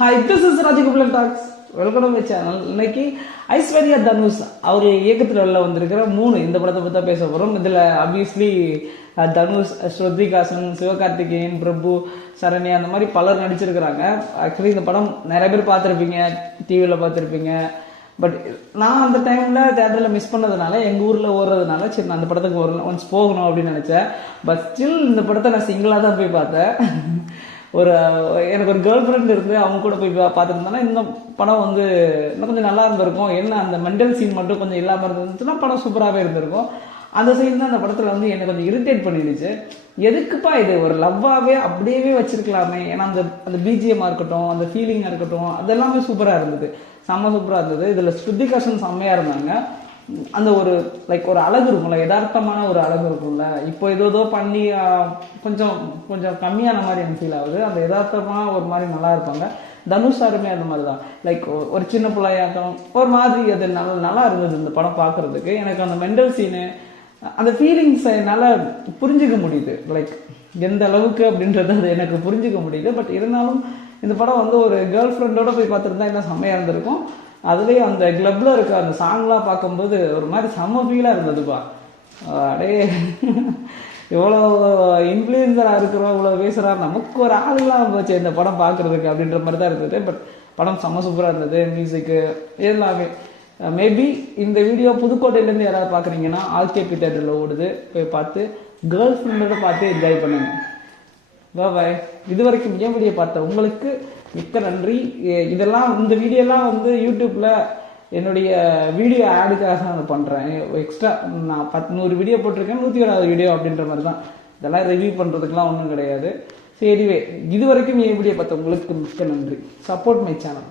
Hi, this is Rajagopalan Talks. Welcome to my channel. இன்னைக்கு ஐஸ்வர்யா தனுஷ் அவர் இயக்கத்தில் உள்ள வந்திருக்கிற 3 இந்த படத்தை பற்றி பேச போகிறோம். இதில் ஆப்வியஸ்லி தனுஷ், ஸ்ருதிகாசன், சிவகார்த்திகேயன், பிரபு, சரண்யா அந்த மாதிரி பலர் நடிச்சிருக்கிறாங்க. ஆக்சுவலி இந்த படம் நிறைய பேர் பார்த்துருப்பீங்க, டிவியில் பார்த்துருப்பீங்க. பட் நான் அந்த டைமில் தேட்டரில் மிஸ் பண்ணதுனால எங்கள் ஊரில் ஓடுறதுனால சரி நான் அந்த படத்துக்கு ஒன்ஸ் போகணும் அப்படின்னு நினச்சேன். பட் ஸ்டில் இந்த படத்தை நான் சிங்கிளாக தான் போய் பார்த்தேன். எனக்கு ஒரு கேர்ள் ஃப்ரெண்ட் இருந்து அவங்க கூட போய் பார்த்துருந்தோன்னா இந்த படம் வந்து இன்னும் கொஞ்சம் நல்லா இருந்திருக்கும். என்ன அந்த மெண்டல் சீன் மட்டும் கொஞ்சம் இல்லாமல் இருந்துச்சுன்னா படம் சூப்பராகவே இருந்திருக்கும். அந்த சீன் தான் அந்த படத்தில் வந்து என்னை கொஞ்சம் இரிட்டேட் பண்ணிடுச்சு. எதுக்குப்பா இது ஒரு லவ்வாகவே அப்படியே வச்சிருக்கலாமே. ஏன்னா அந்த பிஜிஎம்மாக இருக்கட்டும், அந்த ஃபீலிங்காக இருக்கட்டும், அதெல்லாமே சூப்பராக இருந்தது, செம்ம சூப்பராக இருந்தது. இதில் ஸ்ருதிகாசன் செம்மையாக இருந்தாங்க. அந்த ஒரு ஒரு அழகு இருக்கும்ல, யதார்த்தமான ஒரு அழகு இருக்கும்ல. இப்போ ஏதோ பண்ணி கொஞ்சம் கொஞ்சம் கம்மியான மாதிரி எனக்கு ஃபீல் ஆகுது. அந்த யதார்த்தமாக ஒரு மாதிரி நல்லா இருப்பாங்க. தனுஷ் சாருமே அந்த மாதிரி தான், ஒரு சின்ன பிள்ளையாட்டம் ஒரு மாதிரி அது நல்லா இருந்தது இந்த படம் பார்க்கறதுக்கு. எனக்கு அந்த மெண்டல் சீனு, அந்த ஃபீலிங்ஸை என்னால் புரிஞ்சுக்க முடியுது. எந்த அளவுக்கு அப்படின்றது அது எனக்கு புரிஞ்சுக்க முடியுது. பட் இருந்தாலும் இந்த படம் வந்து ஒரு கேர்ள் ஃப்ரெண்டோட போய் பார்த்துருந்தா என்ன செம்மையாக இருந்திருக்கும். அதுலேயும் அந்த கிளப்பில் இருக்க அந்த சாங்லாம் பார்க்கும்போது ஒரு மாதிரி செம்ம ஃபீலாக இருந்ததுப்பா. அப்படியே இவ்வளோ இன்ஃப்ளூயன்சராக இருக்கிறோம், இவ்வளோ பேசுகிறா, நமக்கு ஒரு ஆளுலாம் போச்சு இந்த படம் பார்க்குறதுக்கு அப்படின்ற மாதிரி தான் இருந்தது. பட் படம் செம்ம சூப்பராக இருந்தது. மியூசிக்கு எல்லாமே. மேபி இந்த வீடியோ புதுக்கோட்டையிலேருந்து யாராவது பார்க்குறீங்கன்னா ஆர்கேபி தேட்டரில் ஓடுது, போய் பார்த்து கேர்ள் ஃப்ரெண்டோட பார்த்து என்ஜாய் பண்ணுங்க. பாய். இது வரைக்கும் ஏன் வீடியோ பார்த்த உங்களுக்கு மிக்க நன்றி. இந்த வீடியோலாம் வந்து யூடியூப்பில் என்னுடைய வீடியோ ஆடுக்காக நான் பண்ணுறேன். எக்ஸ்ட்ரா நான் 100 வீடியோ போட்டிருக்கேன், 101வது வீடியோ அப்படின்ற மாதிரி தான். இதெல்லாம் ரிவ்யூ பண்ணுறதுக்குலாம் ஒன்றும் கிடையாது. சரிவே, இது வரைக்கும் என் வீடியோ பார்த்த உங்களுக்கு மிக்க நன்றி. Support my channel.